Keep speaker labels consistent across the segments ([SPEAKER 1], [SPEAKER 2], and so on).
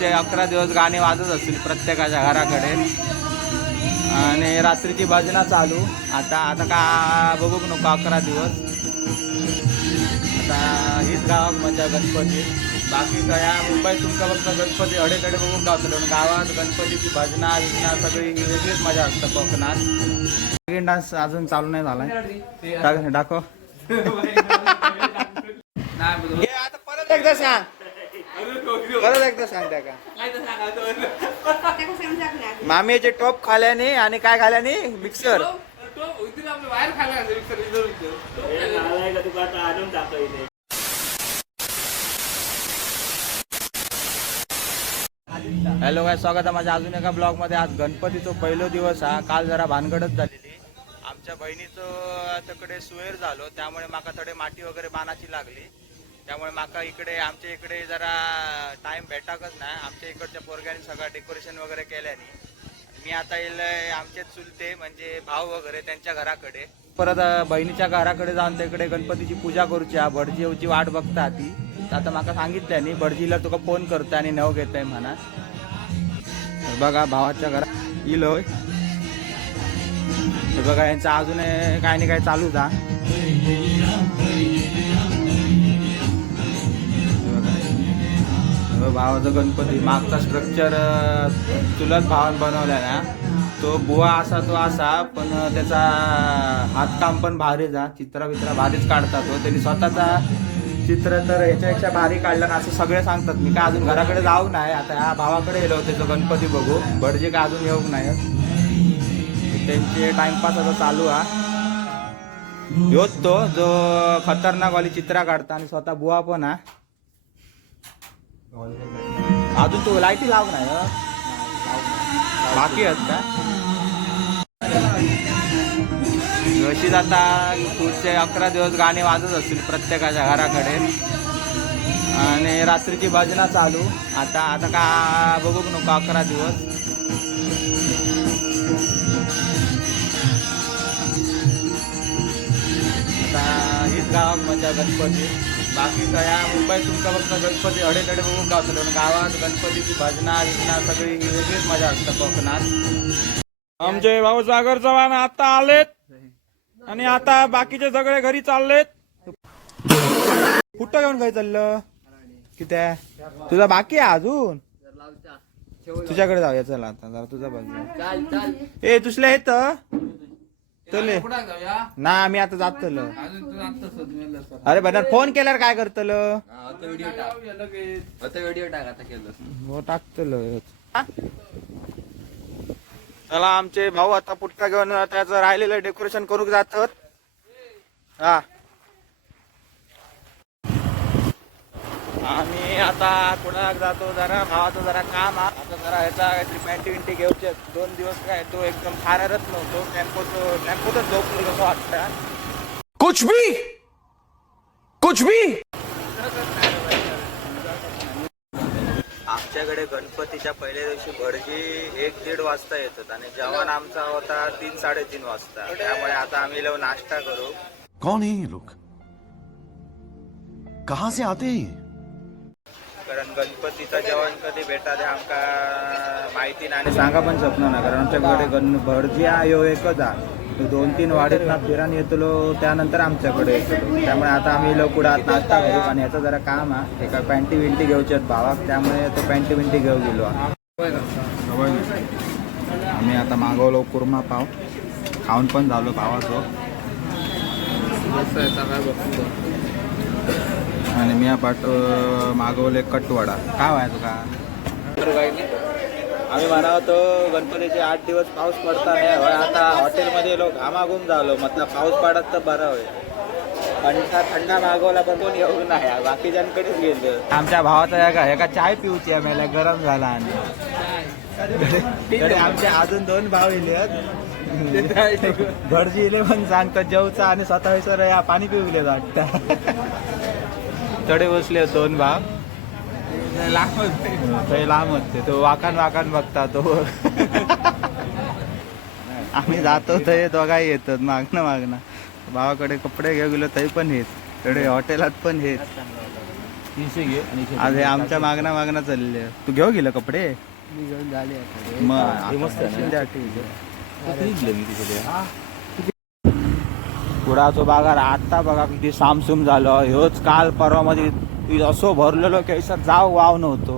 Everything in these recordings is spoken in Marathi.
[SPEAKER 1] पुढचे अकरा दिवस गाणे वाजत असतील प्रत्येकाच्या घराकडे. आणि रात्रीची भजना चालू. आता आता का बघू नको अकरा दिवस. आता हीच गावात मजा गणपती. बाकी काय या मुंबईत तुमचा फक्त गणपती अडेतडे बघून गावतो पण गावात गणपतीची भजना विजना सगळी वेगळीच मजा असतं कोकणात. डान्स अजून चालू नाही झालाय. दाख- दाखव हे आता परत एकदा सांग. परत एकदा सांग त्या का मामीचे टॉप खाल्याने आणि काय खाल्याने? मिक्सर हॅलो काय स्वागत आहे माझ्या अजून एका ब्लॉगमध्ये आज गणपतीचा पहिलो दिवस हा. काल जरा भानगडच झालेली. आमच्या बहिणीचं तिकडे सुएर झालो त्यामुळे माका थोडे माती वगैरे बाणाची लागली. त्यामुळे माका इकडे आमच्या इकडे जरा टाइम भेटाकच ना. आमच्या इकडच्या पोरग्यांनी सगळं डेकोरेशन वगैरे केल्याने मी आता येईल आमचे चुलते म्हणजे भाऊ वगैरे त्यांच्या घराकडे. परत बहिणीच्या घराकडे जाऊन तिकडे गणपतीची पूजा करूची हा भटजी येऊची वाट बघता ती. आता माका सांगितल्यानी भटजीला तुका फोन करता आणि नव घेताय म्हणा. बघा भावाच्या घरात येईल होय. बघा यांचं अजून काय नाही काय चालूच हा भावाचा गणपती. मागचा स्ट्रक्चर चुलत भावान बनवलाय ना तो बुवा असा तो असा पण त्याचा हातकाम पण भारीच हा चित्र बित्र भारीच काढतात तो. त्यांनी स्वतःचा चित्र तर ह्याच्यापेक्षा भारी काढलं ना असं सगळे सांगतात. मी काय अजून घराकडे जाऊ नाही. आता ह्या भावाकडे गेलो त्याचं गणपती बघू. भटजे काय अजून येऊ नाही. त्यांचे टाइमपास आता चालू हा. योच तो जो खतरनाक वाली चित्र काढता आणि स्वतः बुवा पण हा. अजून तू लाईटी लाव नाही बाकी आहेत का? अशीच आता पुढचे अकरा दिवस गाणे वाजत असतील प्रत्येकाच्या घराकडे. आणि रात्रीची भजना चालू. आता आता का बघू नको अकरा दिवस. आता हीच गावात मजा गणपती. बाकी या मुंबईत तुमचा फक्त गणपती अडेतडे बघून गावतो पण गावात गणपतीची भजना विजना सगळी वेगळीच मजा असतं कोकणात. आमचे भाऊ सागर चव्हाण आता आलेत आणि आता बाकीचे सगळे घरी चाललेत. कुठं घेऊन काय चाललं? किती? तुझा बाकी आहे अजून? तुझ्याकडे जाऊया चला आता. जरा तुझा बघ. ए तुसले येत चले ना आम्ही आता जात अरे बरं फोन केल्यावर काय करतल?
[SPEAKER 2] व्हिडिओ टाक. आता केलं
[SPEAKER 1] हो टाकतल. चला आमचे भाऊ आता पुट्टा घेऊन त्याचं राहिलेलं डेकोरेशन करू जातात. हा. आम्ही आता कुणाक जातो जरा भावाचं जरा काम हा आता जरा ह्याचा काहीतरी पॅन्टी विंटी घेऊचे दोन दिवस काय तो एकदम फारच नव्हतो. टेम्पो टेम्पोतच झोपलो कसं वाटतं.
[SPEAKER 3] कुछ भी! कुछ भी!
[SPEAKER 1] आमच्याकडे गणपतीच्या पहिल्या दिवशी भटजी एक दीड वाजता येतात आणि जेवण आमचा होता तीन साडेतीन वाजता. त्यामुळे आता आम्ही लोक नाश्ता करू.
[SPEAKER 3] कौन है लोग? कहां से आते हैं ये?
[SPEAKER 1] कारण गणपतीचं जेवण कधी भेटा ते आमका माहिती नाही. आणि सांगा पण स्वप्न ना कारण आमच्याकडे गण भटजी हा यो एकच हा. तो दोन तीन वाडीत ना फिरान येतलो त्यानंतर आमच्याकडे येतलो त्यामुळे आता आम्ही लोक नाश्ता करू आणि याचं जरा काम हा. एका पॅन्टी विंटी घेऊचे आहेत भावाक त्यामुळे तो पॅन्टी विंटी घेऊ गेलो आम्ही आता मागवलो कुर्मा पाव. खाऊन पण झालो पावाचो आणि मी पाठ मागवले कटवडा. काय व्हायचं का? आम्ही म्हणा होतो गणपतीचे आठ दिवस पाऊस पडता नाही होय आता हॉटेलमध्ये लोक घामाघूम झालो मतलब पाऊस पडत तर बरं होय थंडा थंडा मागवला पण कोण येऊ नाही बाकीच्यांकडेच गेलो. आमच्या भावाचा एका एका चाय पिऊची आम्हाला गरम झाला आणि. आमचे अजून दोन भाव येले भटजी इले पण सांगतात जेवचा आणि स्वतः विसर या पाणी पिऊ गेले वाटतं. तडे बसले दोन ते लांब होते. तो वाकान वाकान बघता तो. आम्ही जातो ते दोघाही येतात. मागणं मागणं. भावाकडे कपडे घेऊ गेलो तरी पण हेच. तडे हॉटेलात पण हेच. आज हे आमच्या मागणं मागणं चालले. तू घेऊ गेलं कपडे. मग
[SPEAKER 2] हे मस्त आहे ना?
[SPEAKER 1] द्या, ठीक आहे.
[SPEAKER 2] आता घेतलं मी तिकडे
[SPEAKER 1] कुडाचो बागार आत्ता बघा किती सामसूम झालं. ह्योच काल परवामध्ये असो भरलेलो की असं जाव वाव नव्हतो.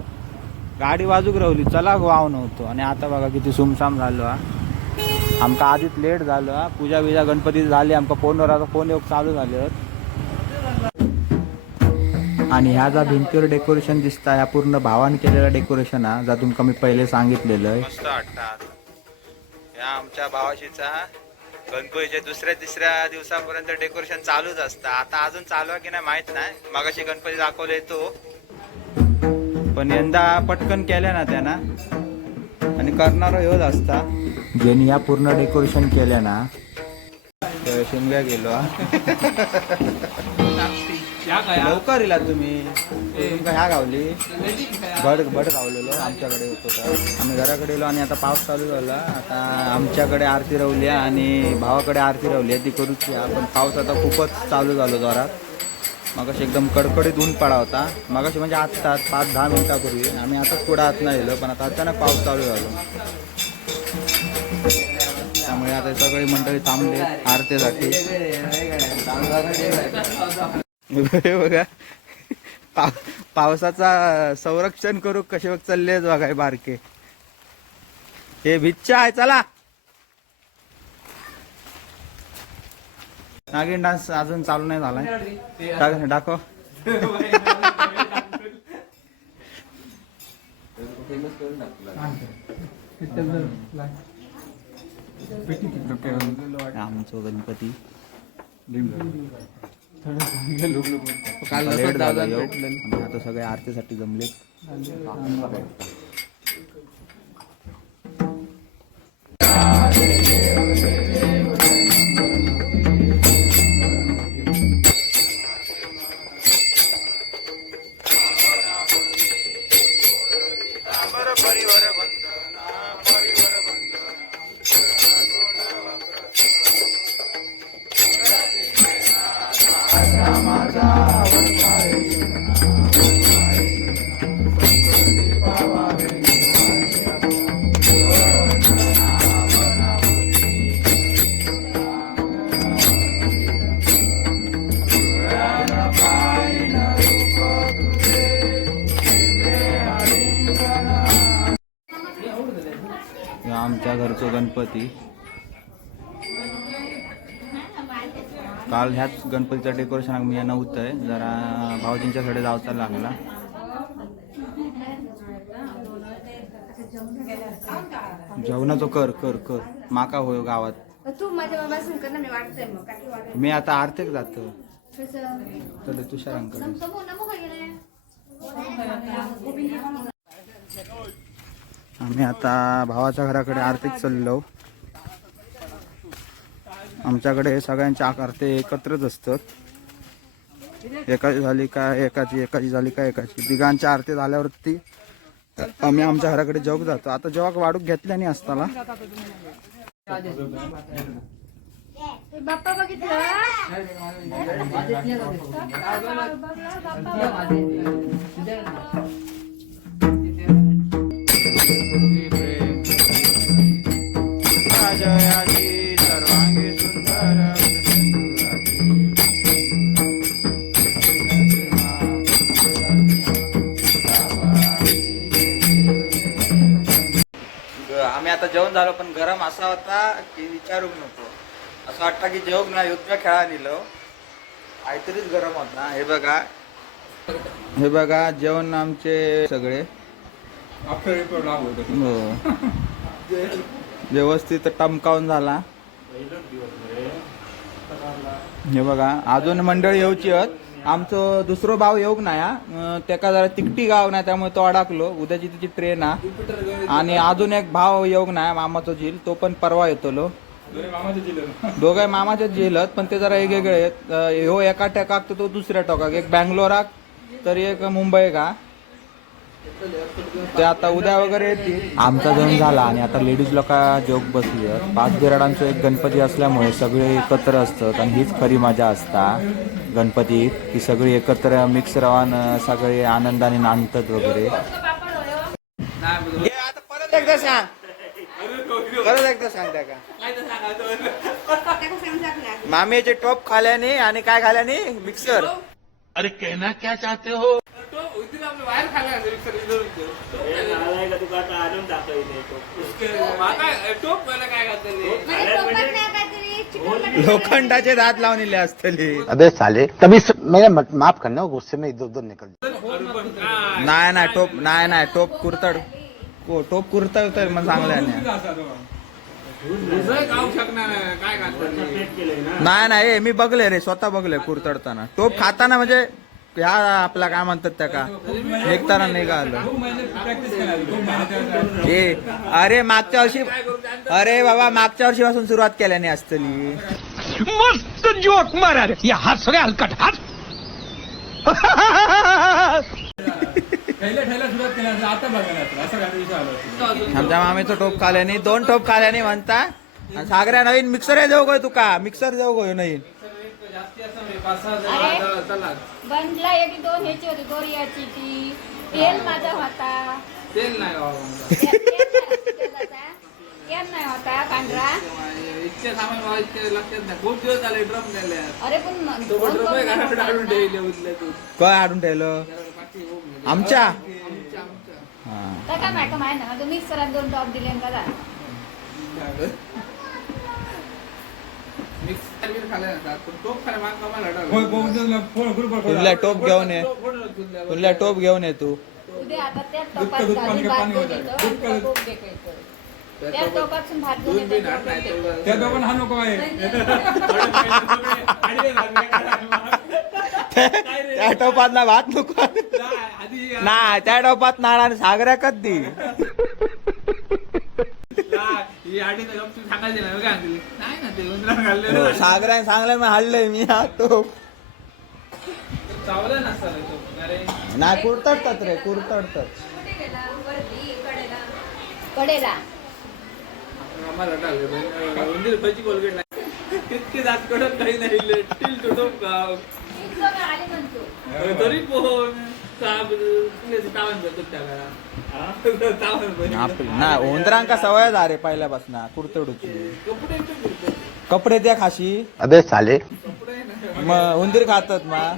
[SPEAKER 1] गाडी बाजूक रावली चला वाव नव्हतो. आणि आता बघा किती सुमसाम झालो हा. आमका आधीच लेट झालो हा. पूजा बिजा गणपती झाली आमका फोनवर आता फोन योग चालू झाले. आणि ह्या जा भिंतीवर डेकोरेशन दिसता ह्या पूर्ण भावान केलेला डेकोरेशन हा जा तुमका मी पहिले सांगितलेलं आमच्या भावाशीचा गणपतीच्या दुसऱ्या तिसऱ्या दिवसापर्यंत डेकोरेशन चालूच असतं. आता अजून चालू आहे की नाही माहीत नाही. मगाशी गणपती दाखवले तो. पण यंदा पटकन केल्या ना त्यांना. आणि करणारा ह्योच असता. ज्यांनी या पूर्ण डेकोरेशन केल्या ना तर शिमग्या गेलो हा. लवकर इला तुम्ही. तुमका ह्या गावली. भट भट गावलेलो आमच्याकडे होतो तर. आम्ही घराकडे येलो आणि आता पाऊस चालू झाला. आता आमच्याकडे आरती रवली आहे आणि भावाकडे आरती रवली आहे. ती करूची आहे. पण पाऊस आता खूपच चालू झालो जोरात. मगाशी एकदम कडकडीत ऊन पडा होता. मगाशी म्हणजे आत्ताच पाच दहा मिनिटापूर्वी. आम्ही आताच थोडा आत नाही गेलो पण आता अचानक पाऊस चालू झालो. त्यामुळे आता सगळी मंडळी थांबले आरतीसाठी. बघा. पाव- पावसाचा संरक्षण करू कसे बघ चालले बघा बारके. हे भिच्छा आहे चला. नागिन डान्स अजून चालू नाही झालाय. दाख- दाखव. आमचं गणपती लेट झालं येऊ. आणि आता सगळे आरतीसाठी जमले. हे घरचो गणपती. काल ह्याच गणपतीचं डेकोरेशन मी नव्हतं आहे जरा भाऊजींच्या कडे जावचा लागला जेवणाचं कर कर कर. माका होय गावात.
[SPEAKER 4] तू माझ्या ना मी वाटतंय मग. काकी वाटत
[SPEAKER 1] मी आता आर्थिक जातो. तर तुषारांकडे
[SPEAKER 4] समोर नको काय गेलाय
[SPEAKER 1] आम्ही आता भावाच्या घराकडे आरतीत चाललो. आमच्याकडे सगळ्यांचे आकारते एकत्रच असतात. एकाची झाली का एकाची एकाची झाली का एकाची. तिघांच्या आरती झाल्यावरती आम्ही आमच्या घराकडे जग जातो. आता जेव्हा वाढूक घेतल्याने असताना.
[SPEAKER 4] बाप्पा बघितलं
[SPEAKER 1] आम्ही आता जेवण झालो पण गरम असा होता की विचारूक नको. असं वाटतं की जेवण ना युद्ध खेळा नेलो काहीतरीच गरम होता हे बघा. हे बघा जेवण आमचे सगळे. हो. व्यवस्थित टमकावून झाला. हे बघा अजून मंडळी येऊची आमचं दुसरं भाव येऊक नाही. अं, त्याका जरा तिकटी गाव नाही त्यामुळे तो अडकलो. उद्याची तिची ट्रेन हा आणि अजून एक भाव येऊक नाही मामाचा झील तो पण परवा येतलो. दोघे मामाचे झेलत पण ते जरा वेगवेगळे आहेत. ह्यो एका टोकाक तर तो दुसऱ्या टोकाक. एक बँगलोराक तर एक मुंबई का ते आता उद्या वगैरे येतील. आमचा जण झाला आणि आता लेडीज लोक जोक बसली आहेत. पाच बिराडांचो एक गणपती असल्यामुळे सगळे एकत्र असतात आणि हीच खरी मजा असता गणपतीत की सगळी एकत्र मिक्स राहून सगळे आनंदाने नांदतात वगैरे. आता परत एकदा सांग. परत एकदा सांग त्या का? मामीचे टोप खाल्याने आणि काय खाल्याने? मिक्सर.
[SPEAKER 3] अरे कहना क्या चाहते हो?
[SPEAKER 1] लोखंडाचे दात लावून इले असतले.
[SPEAKER 5] अबे साले तभी. मेरे माफ करना गुस्से में इधर उधर निकल
[SPEAKER 1] नाही नाही टोप नाही नाही टोप कुर्तड. को- टोप कुर्तड तर मग चांगलं आहे. नाही. नाही मी बघले रे स्वतः बघले कुरतडताना. टोप खाताना म्हणजे ह्या आपला काय म्हणतात त्या का निघताना निघालं. ए अरे मागच्या वर्षी अरे बाबा मागच्या वर्षी पासून सुरुवात केल्याने असतली.
[SPEAKER 3] मस्त जोक मारा या हात सगळे हलकट हात.
[SPEAKER 1] आमच्या मामीचं टोप खाल्याने दोन टोप खाल्याने म्हणता सागऱ्या नवीन मिक्सर देऊ गो तुका. मिक्सर देऊ गो नवीन.
[SPEAKER 6] बंडला एक दोन ह्याची होती गोरियाची ती. तेल माझा होता.
[SPEAKER 2] तेल नाही.
[SPEAKER 6] तेल नाही होता पांढरा.
[SPEAKER 2] इतके सामान मला इतके लक्षात नाही. खूप दिवस झाले ड्रम गेले
[SPEAKER 6] अरे पण
[SPEAKER 2] ड्रम ठेवले तू.
[SPEAKER 1] काय ठेवलं? आमच्या? हा.
[SPEAKER 6] तर काय माहिती माहिती ना तुम्ही मिक्सरात दोन टॉप दिले का
[SPEAKER 2] पण टोप माग
[SPEAKER 1] तुला टोप घेऊन ये. तुला टोप घेऊन ये तू.
[SPEAKER 6] उद्या आता त्या टोपात घालून भात घेऊन येतो आणि टोप. त्या टोपातून भात घेऊन
[SPEAKER 2] दूध बी
[SPEAKER 6] येतो
[SPEAKER 2] नाट
[SPEAKER 6] टोप
[SPEAKER 2] नाही
[SPEAKER 6] देतो.
[SPEAKER 2] तेवढं.
[SPEAKER 7] त्या दोघांना हा नको आहे
[SPEAKER 1] त्या टोपात ना भात नको ना त्या टोपात नाळा आणि सागऱ्या कधी?
[SPEAKER 2] ही आडी तर गपचूप सांगायची ना काय आणली नाही ना ते उंदरात घालले
[SPEAKER 1] सागऱ्या सांगलं मी हाडलंय मी हा
[SPEAKER 2] तो. अरे.
[SPEAKER 1] नाही कुरतडतात रे कुरतडतात.
[SPEAKER 6] कुठे गेला? वरती, कडेला.
[SPEAKER 2] तितके कडक काही नाही तरी पोहून.
[SPEAKER 1] ना उंदरांका सवय झाले पहिल्यापासून कुरतडूची
[SPEAKER 2] कपडे
[SPEAKER 1] द्या खाशी.
[SPEAKER 5] अबे साले.
[SPEAKER 1] मग उंदीर खातात
[SPEAKER 6] ही आहे.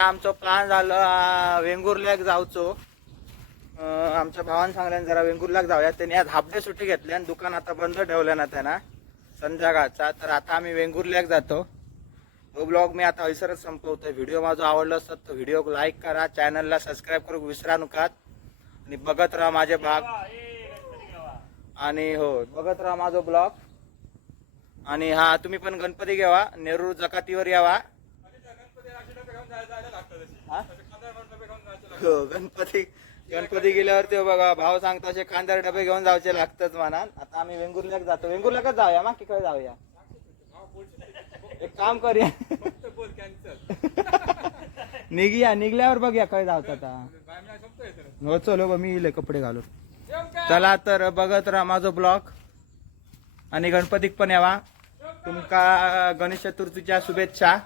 [SPEAKER 1] आमचं प्लॅन झालं वेंगुर्ल्याक जाऊचो. आमच्या भावान सांगल्यान जरा वेंगुर्ल्याक जाऊया त्यांनी आज हाफ डे सुट्टी घेतली आणि दुकान आता बंद ठेवलं ना त्यांना. संध्याकाळचा. तर आता आम्ही वेंगुर्ल्याक जातो. तो ब्लॉग मी आता हैसरच संपवतो व्हिडिओ माझा आवडला असतात तर व्हिडिओ लाईक करा. चॅनलला सबस्क्राईब करू. विसरा नकात आणि बघत राहा माझे भाग. आणि हो बघत राहा माझा ब्लॉग आणि हा तुम्ही पण गणपती घ्यावा नेरूळ जकातीवर यावा? हो? गणपती गणपती गेल्यावर ते बघा भाव सांगतो असे कांदार डबे घेऊन जायचे लागतात म्हणा आता आम्ही वेंगुर्ल्याक जातो. वेंगुर्ल्याकच जाऊया मग किकडे जाऊया. एक काम करूया. निघूया निघल्यावर बघूया काय जावत आता. हो चलो बा, मी इले कपडे घालून. चला तर बघत राहा माझं ब्लॉग. आणि गणपतीक पण यावा. तुमका गणेश चतुर्थीच्या शुभेच्छा.